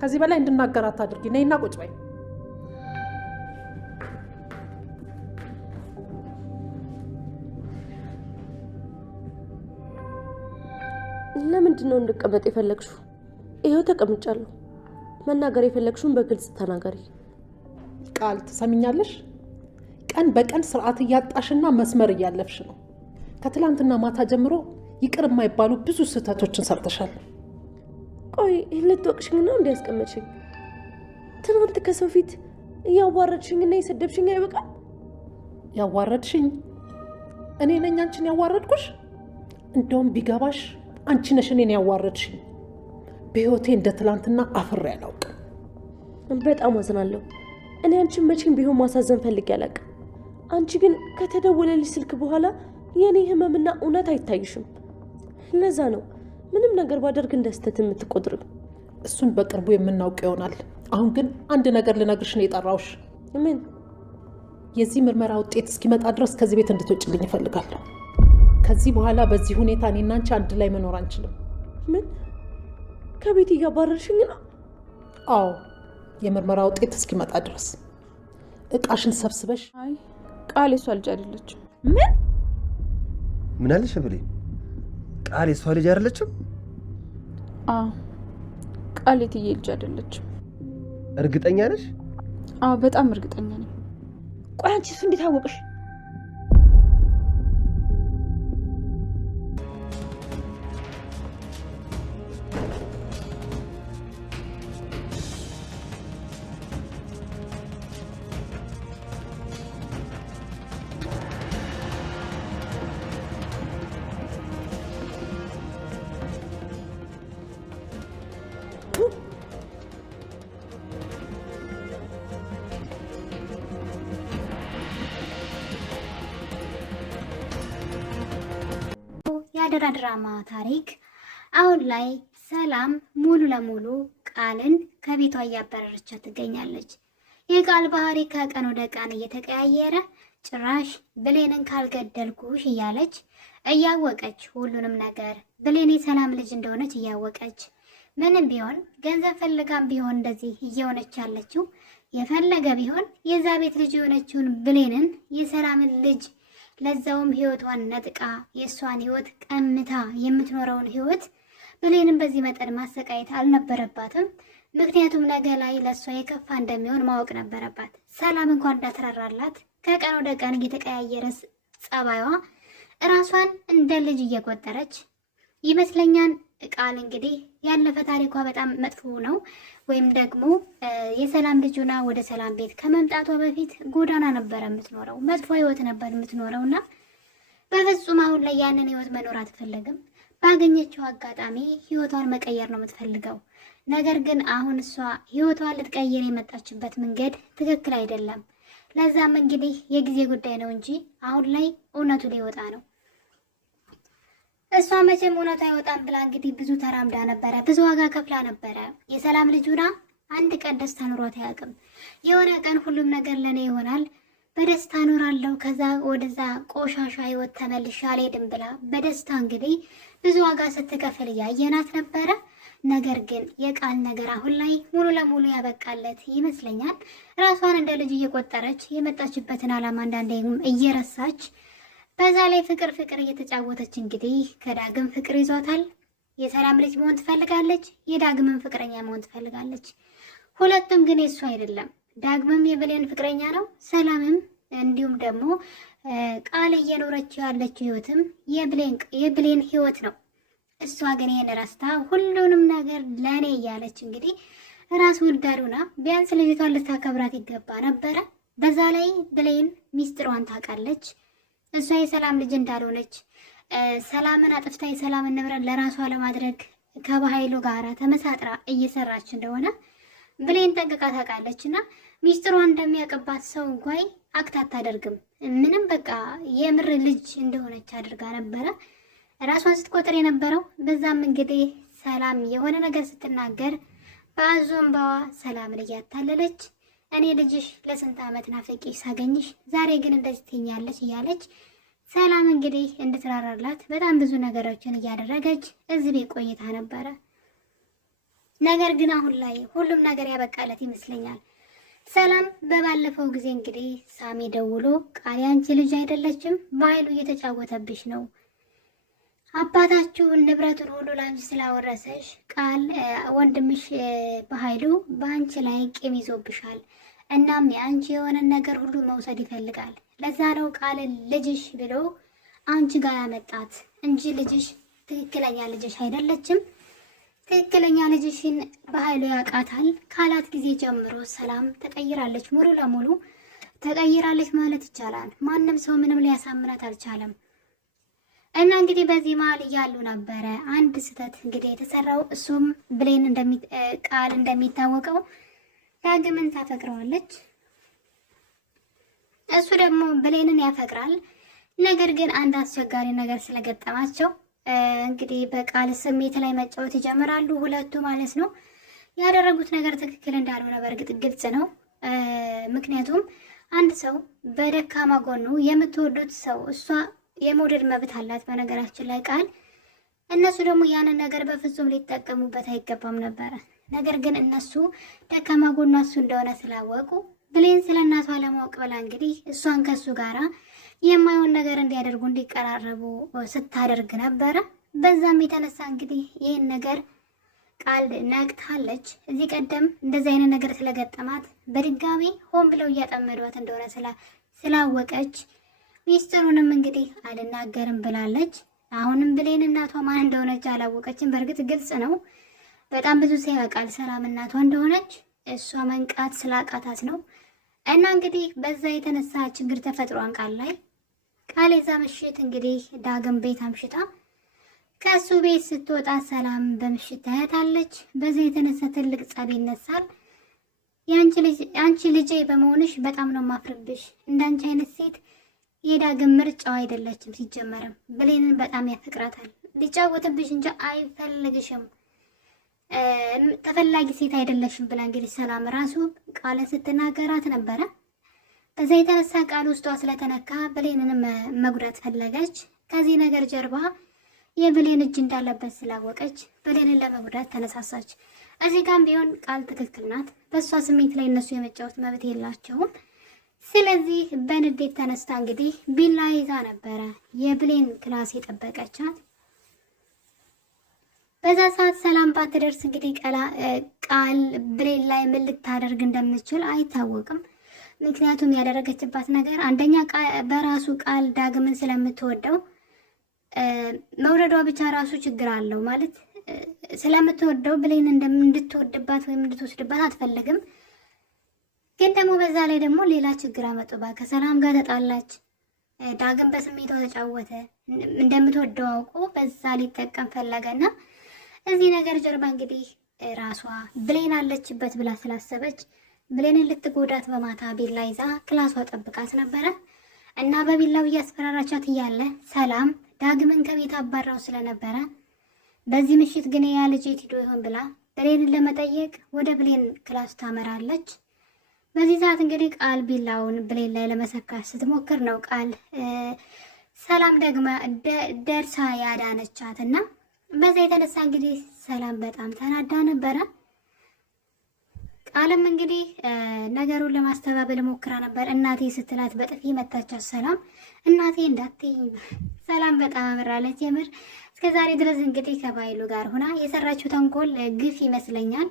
ከዚህ በላይ እንድናገራት አድርጊ። ነይና ቁጭ በይ። ለምንድን ነው እንድቀመጥ የፈለግሽው? ይሄው ተቀምጫለሁ። መናገር የፈለግሽውን በግልጽ ተናገሪ። ቃል ትሰሚኛለሽ? ቀን በቀን ስርዓት እያጣሽና መስመር እያለፍሽ ነው። ከትላንትና ማታ ጀምሮ ይቅር የማይባሉ ብዙ ስህተቶችን ሰርተሻል። ቆይ ልትወቅሽኝ ነው እንዲያስቀመጥሽኝ? ትናንት ከሰው ፊት እያዋረድሽኝና የሰደብሽኝ አይበቃም? ያዋረድሽኝ እኔ ነኝ አንቺን ያዋረድኩሽ? እንደውም ቢገባሽ አንቺ ነሽ እኔን ያዋረድሽኝ። በህይወቴ እንደ ትላንትና አፍሬ አላውቅም። በጣም አዝናለሁ። እኔ አንቺን መቼም ቢሆን ማሳዘን ፈልጌ አላውቅም። አንቺ ግን ከተደወለልሽ ስልክ በኋላ የኔ ህመምና እውነት አይታይሽም። ለዛ ነው ምንም ነገር ባደርግ እንደ ስህተት የምትቆጥሪው። እሱን በቅርቡ የምናውቅ ይሆናል። አሁን ግን አንድ ነገር ልነግርሽ ነው የጠራሁሽ። ምን? የዚህ ምርመራ ውጤት እስኪመጣ ድረስ ከዚህ ቤት እንድትወጪልኝ እፈልጋለሁ። ከዚህ በኋላ በዚህ ሁኔታ እኔና አንቺ አንድ ላይ መኖር አንችልም። ምን? ከቤት እያባረርሽኝ ነው? አዎ፣ የምርመራ ውጤት እስኪመጣ ድረስ እቃሽን ሰብስበሽ። አይ ቃል የሷ ልጅ አይደለችም። ምን አለሽ ብሌ? ቃል የሷ ልጅ አይደለችም? አዎ ቃል የትዬ ልጅ አይደለችም። እርግጠኛ ነሽ? አዎ በጣም እርግጠኛ ነኝ። ቆይ አንቺስ እንዴት አወቅሽ? የአደራ ድራማ ታሪክ አሁን ላይ ሰላም ሙሉ ለሙሉ ቃልን ከቤቷ እያባረረቻት ትገኛለች። የቃል ባህሪ ከቀን ወደ ቀን እየተቀያየረ ጭራሽ ብሌንን ካልገደልኩሽ እያለች እያወቀች ሁሉንም ነገር ብሌን የሰላም ልጅ እንደሆነች እያወቀች ምንም ቢሆን ገንዘብ ፈልጋም ቢሆን እንደዚህ እየሆነች ያለችው የፈለገ ቢሆን የዛ ቤት ልጅ የሆነችውን ብሌንን የሰላምን ልጅ ለዛውም ህይወቷን ነጥቃ የሷን ህይወት ቀምታ የምትኖረውን ህይወት ብሌንን በዚህ መጠን ማሰቃየት አልነበረባትም። ምክንያቱም ነገ ላይ ለሷ የከፋ እንደሚሆን ማወቅ ነበረባት። ሰላም እንኳን እንዳትራራላት ከቀን ወደ ቀን እየተቀያየረ ጸባይዋ ራሷን እንደ ልጅ እየቆጠረች ይመስለኛል። ቃል እንግዲህ ያለፈ ታሪኳ በጣም መጥፎ ነው። ወይም ደግሞ የሰላም ልጅና ወደ ሰላም ቤት ከመምጣቷ በፊት ጎዳና ነበር የምትኖረው፣ መጥፎ ህይወት ነበር የምትኖረውና በፍጹም አሁን ላይ ያንን ህይወት መኖር አትፈልግም። ባገኘችው አጋጣሚ ህይወቷን መቀየር ነው የምትፈልገው። ነገር ግን አሁን እሷ ህይወቷን ልትቀይር የመጣችበት መንገድ ትክክል አይደለም። ለዛም እንግዲህ የጊዜ ጉዳይ ነው እንጂ አሁን ላይ እውነቱ ሊወጣ ነው። እሷ መቼም እውነቱ አይወጣም ብላ እንግዲህ ብዙ ተራምዳ ነበረ፣ ብዙ ዋጋ ከፍላ ነበረ። የሰላም ልጅ ሆና አንድ ቀን ደስታ ኑሯት አያውቅም። የሆነ ቀን ሁሉም ነገር ለኔ ይሆናል፣ በደስታ ኖራለሁ፣ ከዛ ወደዛ ቆሻሻ ህይወት ተመልሼ አልሄድም ብላ በደስታ እንግዲህ ብዙ ዋጋ ስትከፍል እያየናት ነበረ። ነገር ግን የቃል ነገር አሁን ላይ ሙሉ ለሙሉ ያበቃለት ይመስለኛል። ራሷን እንደ ልጅ እየቆጠረች የመጣችበትን ዓላማ አንዳንዴም እየረሳች በዛ ላይ ፍቅር እየተጫወተች እንግዲህ ከዳግም ፍቅር ይዟታል። የሰላም ልጅ መሆን ትፈልጋለች፣ የዳግምን ፍቅረኛ መሆን ትፈልጋለች። ሁለቱም ግን የሱ አይደለም። ዳግምም የብሌን ፍቅረኛ ነው፣ ሰላምም እንዲሁም ደግሞ ቃል እየኖረች ያለችው ህይወትም የብሌን ህይወት ነው። እሷ ግን ይሄን ረስታ ሁሉንም ነገር ለኔ እያለች እንግዲህ ራስ ወዳዱና ቢያንስ ልጅቷን ልታከብራት ይገባ ነበረ። በዛ ላይ ብሌን ሚስጥሯን ታውቃለች። እሷ የሰላም ልጅ እንዳልሆነች ሰላምን አጥፍታ የሰላምን ንብረት ለራሷ ለማድረግ ከባህይሉ ጋራ ተመሳጥራ እየሰራች እንደሆነ ብሌን ጠንቅቃ ታውቃለች። እና ሚስጥሯን እንደሚያውቅባት ሰው እንኳን አክት አታደርግም። ምንም በቃ የምር ልጅ እንደሆነች አድርጋ ነበረ ራሷን ስትቆጥር የነበረው። በዛም እንግዲህ ሰላም የሆነ ነገር ስትናገር በአዞንባዋ ሰላምን እያታለለች እኔ ልጅሽ ለስንት ዓመት ናፍቄሽ ሳገኝሽ ዛሬ ግን እንደዚህ ትኛለች እያለች ሰላም እንግዲህ እንድትራራላት በጣም ብዙ ነገሮችን እያደረገች እዚህ ቤት ቆይታ ነበረ። ነገር ግን አሁን ላይ ሁሉም ነገር ያበቃለት ይመስለኛል። ሰላም በባለፈው ጊዜ እንግዲህ ሳሚ ደውሎ ቃል ያንቺ ልጅ አይደለችም፣ በኃይሉ እየተጫወተብሽ ነው። አባታችሁ ንብረቱን ሁሉ ላንቺ ስላወረሰሽ ቃል ወንድምሽ በኃይሉ በአንቺ ላይ ቂም ይዞብሻል። እናም የአንቺ የሆነን ነገር ሁሉ መውሰድ ይፈልጋል። ለዛ ነው ቃል ልጅሽ ብሎ አንቺ ጋር ያመጣት እንጂ ልጅሽ ትክክለኛ ልጅሽ አይደለችም። ትክክለኛ ልጅሽን በኃይሉ ያውቃታል ካላት ጊዜ ጀምሮ ሰላም ተቀይራለች፣ ሙሉ ለሙሉ ተቀይራለች ማለት ይቻላል። ማንም ሰው ምንም ሊያሳምናት አልቻለም። እና እንግዲህ በዚህ መሀል እያሉ ነበረ አንድ ስህተት እንግዲህ የተሰራው። እሱም ብሌን ቃል እንደሚታወቀው ዳግምን ታፈቅረዋለች፣ እሱ ደግሞ ብሌንን ያፈቅራል። ነገር ግን አንድ አስቸጋሪ ነገር ስለገጠማቸው እንግዲህ በቃል ስሜት ላይ መጫወት ይጀምራሉ ሁለቱ ማለት ነው። ያደረጉት ነገር ትክክል እንዳልሆነ በእርግጥ ግልጽ ነው። ምክንያቱም አንድ ሰው በደካማ ጎኑ የምትወዱት ሰው እሷ የመውደድ መብት አላት በነገራችን ላይ ቃል። እነሱ ደግሞ ያንን ነገር በፍጹም ሊጠቀሙበት አይገባም ነበረ። ነገር ግን እነሱ ደካማ ጎኗ እሱ እንደሆነ ስላወቁ ብሌን ስለ እናቷ ለማወቅ ብላ እንግዲህ እሷን ከሱ ጋራ የማይሆን ነገር እንዲያደርጉ እንዲቀራረቡ ስታደርግ ነበረ። በዛም የተነሳ እንግዲህ ይህን ነገር ቃል ነቅታለች። እዚህ ቀደም እንደዚህ አይነት ነገር ስለገጠማት በድጋሚ ሆን ብለው እያጠመዷት እንደሆነ ስላወቀች ሚስጥሩንም እንግዲህ አልናገርም ብላለች። አሁንም ብሌን እናቷ ማን እንደሆነች አላወቀችም። በእርግጥ ግልጽ ነው፣ በጣም ብዙ ሰው ያውቃል ሰላም እናቷ እንደሆነች። እሷ መንቃት ስላቃታት ነው። እና እንግዲህ በዛ የተነሳ ችግር ተፈጥሯን ቃል ላይ ቃል የዛ ምሽት እንግዲህ ዳግም ቤት አምሽታ ከሱ ቤት ስትወጣ ሰላም በምሽት ታያታለች። በዛ የተነሳ ትልቅ ጸብ ይነሳል። የአንቺ ልጄ በመሆንሽ በጣም ነው ማፍርብሽ። እንዳንቺ አይነት ሴት የዳግም ምርጫው አይደለችም። ሲጀመርም ብሌንን በጣም ያፈቅራታል። ሊጫወትብሽ እንጂ አይፈልግሽም። ተፈላጊ ሴት አይደለሽም ብላ እንግዲህ ሰላም ራሱ ቃል ስትናገራት ነበረ። በዛ የተነሳ ቃል ውስጧ ስለተነካ ብሌንን መጉዳት ፈለገች። ከዚህ ነገር ጀርባ የብሌን እጅ እንዳለበት ስላወቀች ብሌንን ለመጉዳት ተነሳሳች። እዚህ ጋም ቢሆን ቃል ትክክል ናት። በእሷ ስሜት ላይ እነሱ የመጫወት መብት የላቸውም። ስለዚህ በንዴት ተነስታ እንግዲህ ቢላ ይዛ ነበረ የብሌን ክላስ የጠበቀቻት። በዛ ሰዓት ሰላም ባትደርስ እንግዲህ ቃል ብሌን ላይ ምን ልታደርግ እንደምትችል አይታወቅም። ምክንያቱም ያደረገችባት ነገር አንደኛ በራሱ ቃል ዳግምን ስለምትወደው መውደዷ ብቻ ራሱ ችግር አለው ማለት ስለምትወደው ብሌን እንድትወድባት ወይም እንድትወስድባት አትፈልግም። ግን ደግሞ በዛ ላይ ደግሞ ሌላ ችግር አመጡባት። ከሰላም ጋር ተጣላች። ዳግም በስሜቷ ተጫወተ። እንደምትወደው አውቆ በዛ ሊጠቀም ፈለገና እዚህ ነገር ጀርባ እንግዲህ ራሷ ብሌን አለችበት ብላ ስላሰበች ብሌንን ልትጎዳት በማታ ቢላ ይዛ ክላሷ ጠብቃት ነበረ እና በቢላው እያስፈራራቻት እያለ ሰላም ዳግምን ከቤት አባራው ስለነበረ በዚህ ምሽት ግን ያ ልጅ የት ሄዶ ይሆን ብላ ብሌንን ለመጠየቅ ወደ ብሌን ክላስ ታመራለች። በዚህ ሰዓት እንግዲህ ቃል ቢላውን ብሌን ላይ ለመሰካት ስትሞክር ነው ቃል ሰላም ደግማ ደርሳ ያዳነቻት እና በዛ የተነሳ እንግዲህ ሰላም በጣም ተናዳ ነበረ። ቃልም እንግዲህ ነገሩን ለማስተባበል ሞክራ ነበር። እናቴ ስትላት በጥፊ መታቻት ሰላም። እናቴ እንዳትይ ሰላም በጣም አምራለች። የምር እስከዛሬ ድረስ እንግዲህ ከባይሉ ጋር ሆና የሰራችው ተንኮል ግፍ ይመስለኛል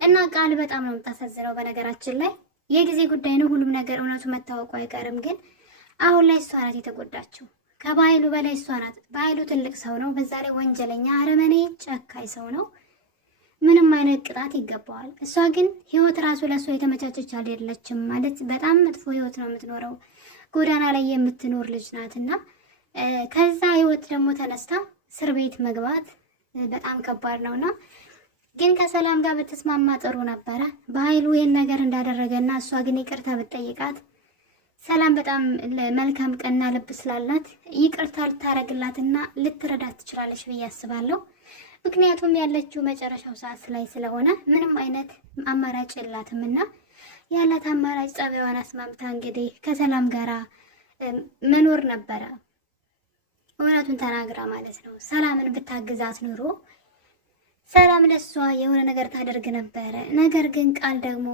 እና ቃል በጣም ነው የምታሳዝነው። በነገራችን ላይ የጊዜ ጉዳይ ነው፣ ሁሉም ነገር እውነቱ መታወቁ አይቀርም። ግን አሁን ላይ እሷ ናት የተጎዳችው። ከባይሉ በላይ እሷ ናት። ባይሉ ትልቅ ሰው ነው፣ በዛ ላይ ወንጀለኛ፣ አረመኔ፣ ጨካኝ ሰው ነው። ምንም አይነት ቅጣት ይገባዋል። እሷ ግን ህይወት ራሱ ለእሷ የተመቻቸች አይደለችም። ማለት በጣም መጥፎ ህይወት ነው የምትኖረው። ጎዳና ላይ የምትኖር ልጅ ናትና ከዛ ህይወት ደግሞ ተነስታ እስር ቤት መግባት በጣም ከባድ ነውና ግን ከሰላም ጋር ብትስማማ ጥሩ ነበረ። በኃይሉ ይህን ነገር እንዳደረገና እሷ ግን ይቅርታ ብትጠይቃት ሰላም በጣም መልካም ቀና ልብ ስላላት ይቅርታ ልታረግላትና ልትረዳት ትችላለች ብዬ አስባለሁ። ምክንያቱም ያለችው መጨረሻው ሰዓት ላይ ስለሆነ ምንም አይነት አማራጭ የላትም እና ያላት አማራጭ ጸባይዋን አስማምታ እንግዲህ ከሰላም ጋራ መኖር ነበረ። እውነቱን ተናግራ ማለት ነው። ሰላምን ብታግዛት ኑሮ ሰላም ለሷ የሆነ ነገር ታደርግ ነበረ። ነገር ግን ቃል ደግሞ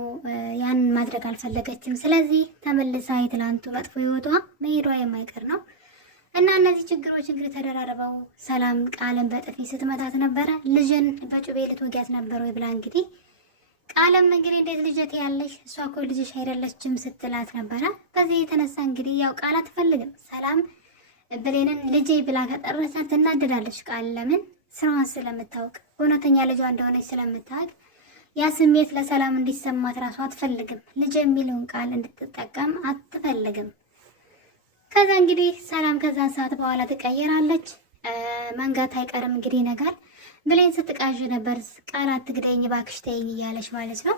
ያንን ማድረግ አልፈለገችም። ስለዚህ ተመልሳ የትላንቱ መጥፎ ህይወቷ መሄዷ የማይቀር ነው እና እነዚህ ችግሮች እንግዲህ ተደራርበው ሰላም ቃልን በጥፊ ስትመታት ነበረ። ልጅን በጩቤ ልትወጊያት ነበር ወይ ብላ እንግዲህ ቃልም እንግዲህ እንዴት ልጅት ያለሽ እሷ እኮ ልጅሽ አይደለችም ስትላት ነበረ። በዚህ የተነሳ እንግዲህ ያው ቃል አትፈልግም። ሰላም ብሌንን ልጄ ብላ ከጠራቻት ትናደዳለች። ቃል ለምን ስራዋን ስለምታውቅ እውነተኛ ልጇ እንደሆነች ስለምታውቅ ያ ስሜት ለሰላም እንዲሰማት ራሱ አትፈልግም። ልጅ የሚለውን ቃል እንድትጠቀም አትፈልግም። ከዛ እንግዲህ ሰላም ከዛን ሰዓት በኋላ ትቀየራለች። መንጋት አይቀርም እንግዲህ ይነጋል። ብሌን ስትቃዥ ነበር። ቃል አትግደኝ እባክሽ ተይኝ እያለች ማለት ነው።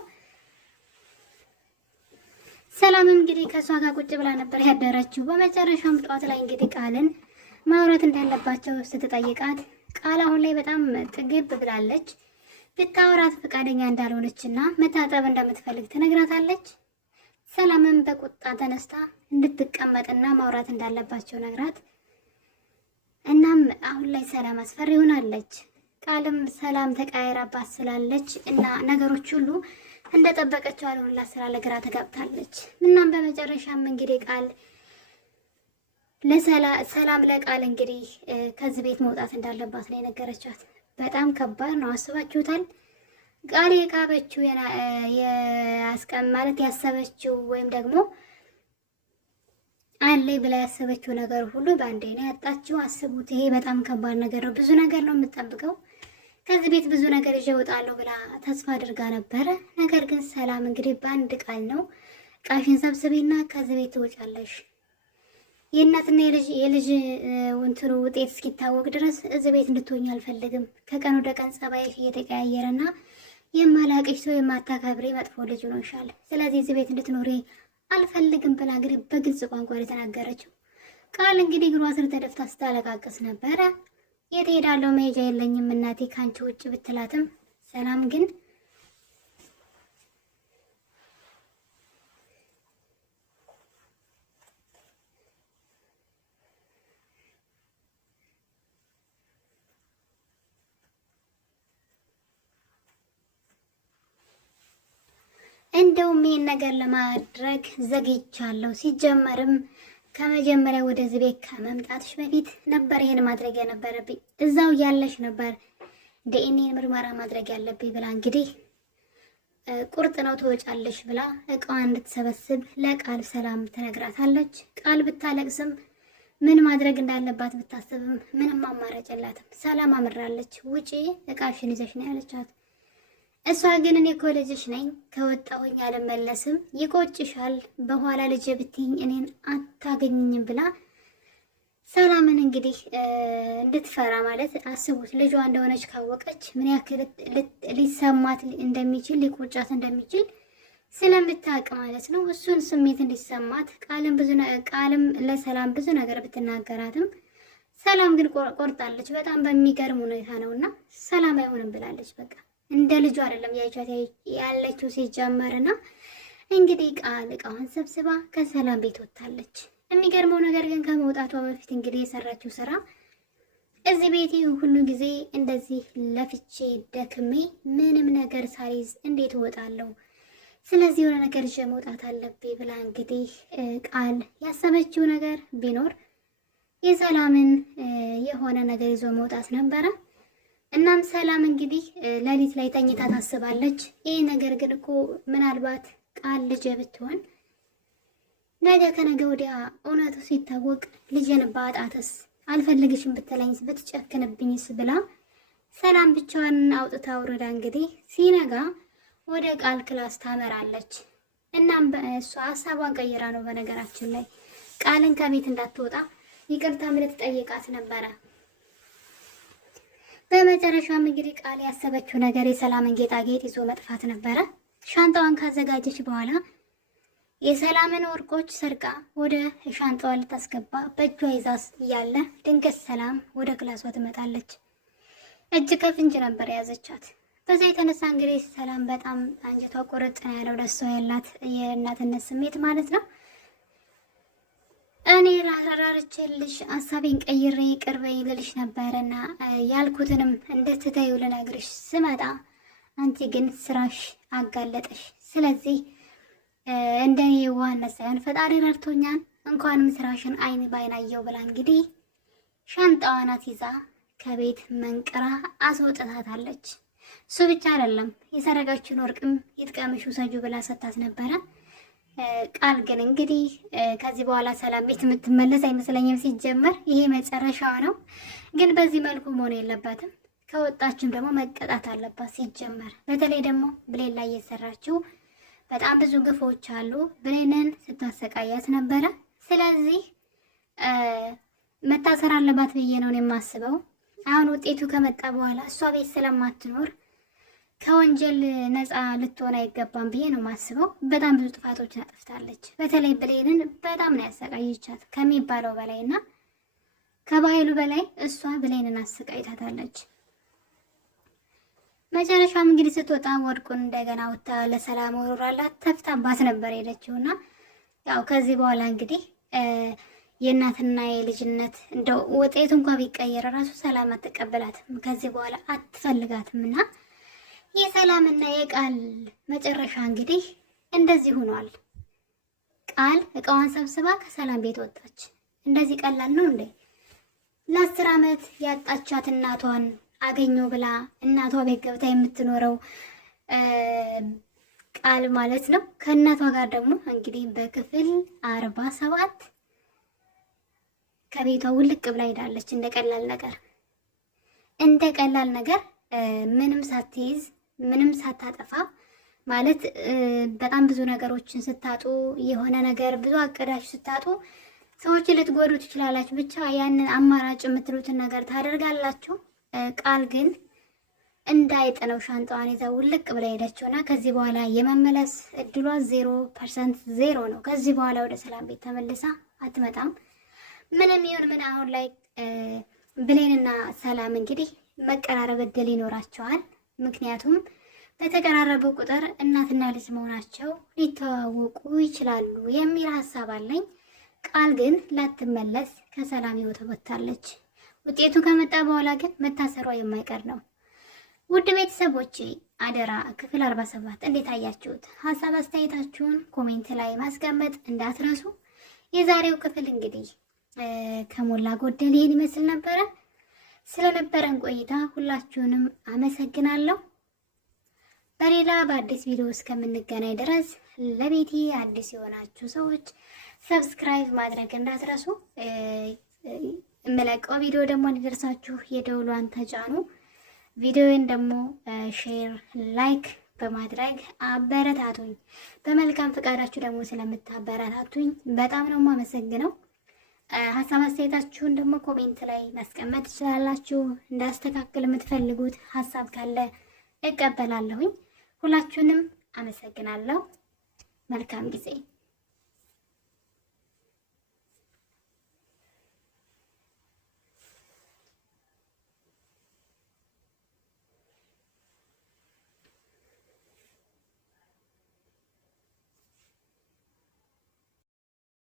ሰላምም እንግዲህ ከእሷ ጋር ቁጭ ብላ ነበር ያደረችው። በመጨረሻም ጠዋት ላይ እንግዲህ ቃልን ማውራት እንዳለባቸው ስትጠይቃት ቃል አሁን ላይ በጣም ጥግብ ብላለች። ብታወራት ፈቃደኛ እንዳልሆነች እና መታጠብ እንደምትፈልግ ትነግራታለች። ሰላምም በቁጣ ተነስታ እንድትቀመጥና ማውራት እንዳለባቸው ነግራት፣ እናም አሁን ላይ ሰላም አስፈሪ ሆናለች። ቃልም ሰላም ተቃየራባት ስላለች እና ነገሮች ሁሉ እንደጠበቀችው አልሆንላት ስላለ ግራ ተጋብታለች። እናም በመጨረሻም እንግዲህ ቃል ሰላም ለቃል እንግዲህ ከዚህ ቤት መውጣት እንዳለባት ነው የነገረቻት። በጣም ከባድ ነው። አስባችሁታል? ቃል የቃበችው ማለት ያሰበችው ወይም ደግሞ አለይ ብላ ያሰበችው ነገር ሁሉ በአንዴ ነው ያጣችው። አስቡት። ይሄ በጣም ከባድ ነገር ነው። ብዙ ነገር ነው የምትጠብቀው። ከዚህ ቤት ብዙ ነገር ይዤ እወጣለሁ ብላ ተስፋ አድርጋ ነበረ። ነገር ግን ሰላም እንግዲህ በአንድ ቃል ነው ቃሽን ሰብስቤና ከዚህ ቤት ትወጫለሽ፣ የእናትና የልጅ እንትኑ ውጤት እስኪታወቅ ድረስ እዚህ ቤት እንድትሆኝ አልፈልግም። ከቀን ወደ ቀን ጸባይሽ እየተቀያየረና የማላቅሽ ሰው የማታከብሪ መጥፎ ልጅ ሆነሻል። ስለዚህ እዚህ ቤት እንድትኖሪ አልፈልግም ብላ እንግዲህ በግልጽ ቋንቋ የተናገረችው። ቃል እንግዲህ እግሯ ስር ተደፍታ ስታለቃቅስ ነበረ። የት ሄዳለሁ መሄጃ የለኝም እናቴ ካንቺ ውጭ ብትላትም ሰላም ግን እንደውም ይህን ነገር ለማድረግ ዘግይቻለሁ። ሲጀመርም ከመጀመሪያ ወደዚህ ቤት ከመምጣትሽ በፊት ነበር ይሄን ማድረግ የነበረብኝ። እዛው ያለሽ ነበር ዲኤንኤ ምርመራ ማድረግ ያለብኝ ብላ እንግዲህ ቁርጥ ነው ትወጫለሽ ብላ እቃዋን እንድትሰበስብ ለቃል ሰላም ትነግራታለች። ቃል ብታለቅስም ምን ማድረግ እንዳለባት ብታስብም ምንም አማራጭ የላትም። ሰላም አምራለች። ውጪ እቃሽን ይዘሽ ነው ያለቻት። እሷ ግን እኔ እኮ ልጅሽ ነኝ፣ ከወጣሁኝ አልመለስም፣ ይቆጭሻል፣ በኋላ ልጅ ብትይኝ እኔን አታገኝኝም ብላ ሰላምን እንግዲህ እንድትፈራ ማለት አስቡት። ልጇ እንደሆነች ካወቀች ምን ያክል ሊሰማት እንደሚችል ሊቆጫት እንደሚችል ስለምታውቅ ማለት ነው። እሱን ስሜት እንዲሰማት ቃልም ለሰላም ብዙ ነገር ብትናገራትም ሰላም ግን ቆርጣለች። በጣም በሚገርም ሁኔታ ነውና ሰላም አይሆንም ብላለች። በቃ እንደ ልጁ አይደለም ያይቻት ያለችው ሲጀመርና እንግዲህ ቃል እቃዋን ሰብስባ ከሰላም ቤት ወጣለች። የሚገርመው ነገር ግን ከመውጣቷ በፊት እንግዲህ የሰራችው ስራ እዚህ ቤት ሁሉ ጊዜ እንደዚህ ለፍቼ ደክሜ ምንም ነገር ሳይዝ እንዴት እወጣለሁ? ስለዚህ የሆነ ነገር ይዤ መውጣት አለብኝ ብላ እንግዲህ ቃል ያሰበችው ነገር ቢኖር የሰላምን የሆነ ነገር ይዞ መውጣት ነበረ። እናም ሰላም እንግዲህ ሌሊት ላይ ተኝታ ታስባለች። ይህ ነገር ግን እኮ ምናልባት ቃል ልጅ ብትሆን ነገ ከነገ ወዲያ እውነቱ ሲታወቅ ልጅን ባጣትስ፣ አልፈልግሽም ብትለኝስ፣ ብትጨክንብኝስ ብላ ሰላም ብቻዋን አውጥታ ወረዳ እንግዲህ ሲነጋ ወደ ቃል ክላስ ታመራለች። እናም እሷ ሀሳቧን ቀይራ ነው በነገራችን ላይ ቃልን ከቤት እንዳትወጣ ይቅርታ ልትጠይቃት ነበረ። በመጨረሻም እንግዲህ ቃል ያሰበችው ነገር የሰላምን ጌጣጌጥ ይዞ መጥፋት ነበረ። ሻንጣዋን ካዘጋጀች በኋላ የሰላምን ወርቆች ሰርቃ ወደ ሻንጣዋ ልታስገባ በእጇ ይዛ እያለ ድንገት ሰላም ወደ ክላሷ ትመጣለች። እጅ ከፍንጅ ነበር የያዘቻት። በዛ የተነሳ እንግዲህ ሰላም በጣም አንጀቷ ቁርጥ ነው ያለው። ደሷ ያላት የእናትነት ስሜት ማለት ነው። እኔ ራራርችልሽ ሀሳቤን ቀይሬ ቅርበ ይልልሽ ነበረና ያልኩትንም እንድትተዩ ልነግርሽ ስመጣ አንቺ ግን ስራሽ አጋለጠሽ። ስለዚህ እንደኔ የዋህነት ሳይሆን ፈጣሪ ረድቶኛል፣ እንኳንም ስራሽን አይን ባይናየው ብላ እንግዲህ ሻንጣዋን ይዛ ከቤት መንቅራ አስወጥታታለች። እሱ ብቻ አይደለም የሰረቀችውን ወርቅም ይጥቀምሽ ውሰጁ ብላ ሰታት ነበረ። ቃል ግን እንግዲህ ከዚህ በኋላ ሰላም ቤት የምትመለስ አይመስለኝም። ሲጀመር ይሄ መጨረሻዋ ነው። ግን በዚህ መልኩ መሆን የለባትም። ከወጣችም ደግሞ መቀጣት አለባት። ሲጀመር በተለይ ደግሞ ብሌን ላይ የሰራችው በጣም ብዙ ግፎች አሉ። ብሌንን ስታሰቃያት ነበረ። ስለዚህ መታሰር አለባት ብዬ ነው የማስበው። አሁን ውጤቱ ከመጣ በኋላ እሷ ቤት ስለማትኖር ከወንጀል ነፃ ልትሆን አይገባም ብዬ ነው የማስበው። በጣም ብዙ ጥፋቶችን አጥፍታለች። በተለይ ብሌንን በጣም ነው ያሰቃየቻት ከሚባለው በላይ እና ከባህሉ በላይ እሷ ብሌንን አሰቃይታታለች። መጨረሻም እንግዲህ ስትወጣ ወርቁን እንደገና ወታ ለሰላም ወሮራላት ተፍታባት ነበር ሄደችውና ያው ከዚህ በኋላ እንግዲህ የእናትና የልጅነት እንደው ውጤቱ እንኳን ቢቀየር ራሱ ሰላም አትቀበላትም። ከዚህ በኋላ አትፈልጋትም እና የሰላምና የቃል መጨረሻ እንግዲህ እንደዚህ ሆኗል። ቃል እቃዋን ሰብስባ ከሰላም ቤት ወጣች። እንደዚህ ቀላል ነው እንዴ? ለ10 ዓመት ያጣቻት እናቷን አገኘው ብላ እናቷ ቤት ገብታ የምትኖረው ቃል ማለት ነው። ከእናቷ ጋር ደግሞ እንግዲህ በክፍል 47 ከቤቷ ውልቅ ብላ ሄዳለች። እንደ ቀላል ነገር ምንም ሳትይዝ ምንም ሳታጠፋ ማለት በጣም ብዙ ነገሮችን ስታጡ የሆነ ነገር ብዙ አቀዳችሁ ስታጡ ሰዎች ልትጎዱ ትችላላችሁ። ብቻ ያንን አማራጭ የምትሉትን ነገር ታደርጋላችሁ። ቃል ግን እንዳይጥነው ሻንጣዋን ይዛ ውልቅ ብላ ሄደችውና ከዚህ በኋላ የመመለስ እድሏ 0% 0 ነው። ከዚህ በኋላ ወደ ሰላም ቤት ተመልሳ አትመጣም። ምንም ይሁን ምን አሁን ላይ ብሌንና ሰላም እንግዲህ መቀራረብ እድል ይኖራቸዋል። ምክንያቱም በተቀራረቡ ቁጥር እናትና ልጅ መሆናቸው ሊተዋወቁ ይችላሉ የሚል ሀሳብ አለኝ። ቃል ግን ላትመለስ ከሰላም ህይወት ወጥታለች። ውጤቱ ከመጣ በኋላ ግን መታሰሯ የማይቀር ነው። ውድ ቤተሰቦቼ አደራ ክፍል 47 እንዴት አያችሁት? ሀሳብ አስተያየታችሁን ኮሜንት ላይ ማስቀመጥ እንዳትረሱ። የዛሬው ክፍል እንግዲህ ከሞላ ጎደል ይህን ይመስል ነበረ። ስለነበረን ቆይታ ሁላችሁንም አመሰግናለሁ። በሌላ በአዲስ ቪዲዮ እስከምንገናኝ ድረስ ለቤቴ አዲስ የሆናችሁ ሰዎች ሰብስክራይብ ማድረግ እንዳትረሱ። የምለቀው ቪዲዮ ደግሞ እንዲደርሳችሁ የደውሏን ተጫኑ። ቪዲዮውን ደግሞ ሼር፣ ላይክ በማድረግ አበረታቱኝ። በመልካም ፈቃዳችሁ ደግሞ ስለምታበረታቱኝ በጣም ነው የማመሰግነው። ሀሳብ አስተያየታችሁን ደግሞ ኮሜንት ላይ ማስቀመጥ ትችላላችሁ። እንዳስተካክል የምትፈልጉት ሀሳብ ካለ እቀበላለሁኝ። ሁላችሁንም አመሰግናለሁ። መልካም ጊዜ